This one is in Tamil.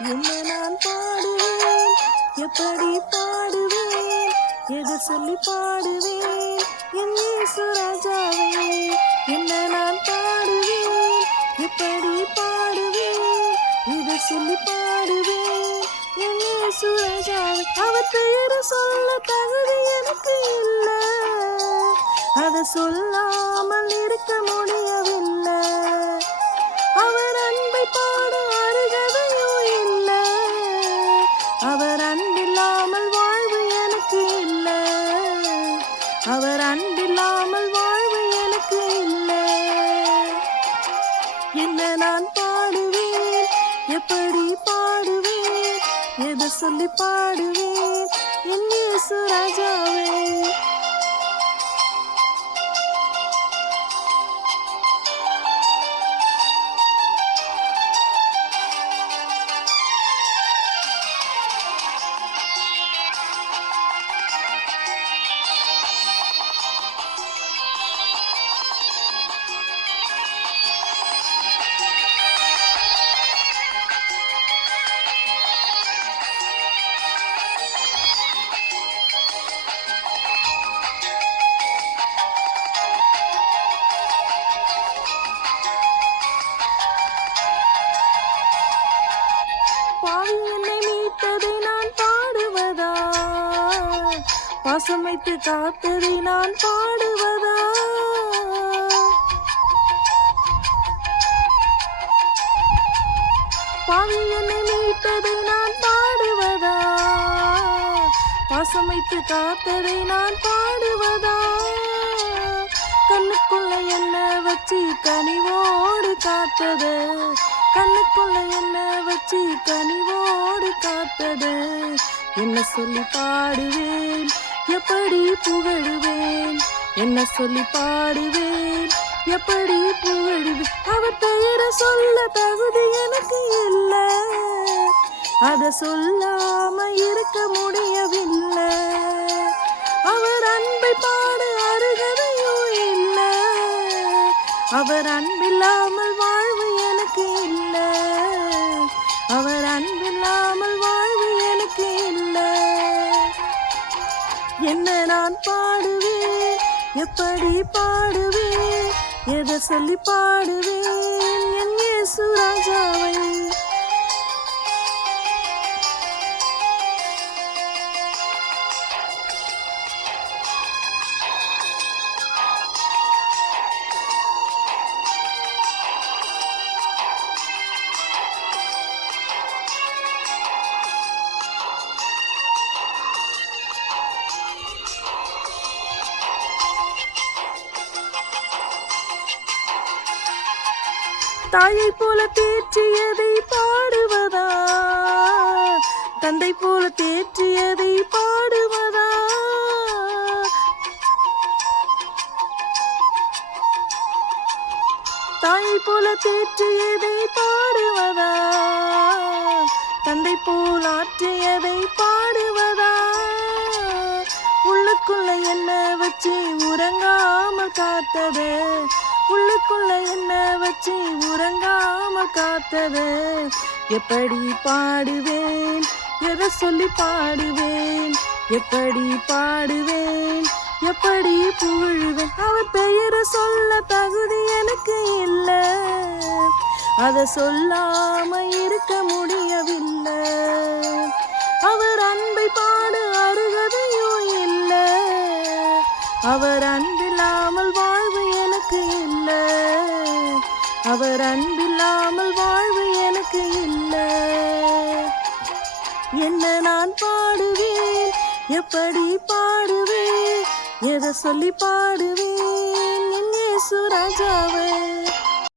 என்ன நான் பாடுவேன், எப்படி பாடுவேன், எதை சொல்லி பாடுவேன் என் இயேசு ராஜாவே. என்ன நான் பாடுவேன், எப்படி பாடுவேன், எதை சொல்லி பாடுவேன் என் இயேசு ராஜாவே. அவர் பெயரை சொல்ல தகுதி எனக்கு இல்லை, அதை சொல்லாமல் இருக்க முடியவில்லை. அவர் அன்பை பாட அருகதையோ இல்லை, அவர் அன்பில்லாமல் வாழ்வு எனக்கு இல்லை, அவர் அன்பில்லாமல் வாழ்வு எனக்கு இல்லை. என்ன நான் பாடுவேன், எப்படி பாடுவேன், எதை சொல்லி பாடுவேன் என் இயேசு ராஜாவே. பாவி என்னை மீட்டதை நான் பாடுவதா, பாசம் வைத்து காத்ததை நான் பாடுவதா. பாவி என்னை மீட்டதை நான் பாடுவதா, பாசம் வைத்து காத்ததை நான் பாடுவதா. கண்ணுக்குள்ள என்ன வச்சு கனிவோடு காத்தது, கண்ணுக்குள்ள என்ன வச்சு கனிவோடு காத்தது. என்ன சொல்லி பாடுவேன், எப்படி புகழுவேன், என்ன சொல்லி பாடுவேன், எப்படி புகழுவேன். அவர் பெயரை சொல்ல தகுதி எனக்கு இல்லை, அதை சொல்லாம இருக்க முடியவில்லை. அவர் அன்பை பாட அருகதையோ இல்லை, அவர் அன்பில்லாமல் வாழ்வு எனக்கு இல்லை, அவர் அன்பில்லாமல் வாழ்வு எனக்கு இல்லை. என்ன நான் பாடுவேன், எப்படி பாடுவேன், எதை சொல்லி பாடுவேன் என் இயேசு ராஜாவை. தாயை போல தேற்றியதை பாடுவதா, தந்தை போல தேற்றியதை பாடுவதா. தாயை போல தேற்றியதை பாடுவதா, தந்தை போல் ஆற்றியதை பாடுவதா. உள்ளுக்குள்ள என்ன வச்சு உறங்காமல் காத்தது, உள்ளுக்குள்ள என்ன வச்சு உறங்காமல் காத்தது. எப்படி பாடுவேன், எதை சொல்லி பாடுவேன், எப்படி பாடுவேன், எப்படி புகழுவேன். அவர் பெயரை சொல்ல தகுதி எனக்கு இல்லை, அதை சொல்லாம இருக்க முடியவில்லை. அவர் அன்பை பாட அருகதையோ இல்லை, அவர் அன்பில்லாமல் வாழ்வு எனக்கு இல்லை, அவர் அன்பில்லாமல் வாழ்வு எனக்கு இல்லை. என்ன நான் பாடுவேன், எப்படி பாடுவேன், எதை சொல்லி பாடுவேன் என் இயேசு ராஜாவே.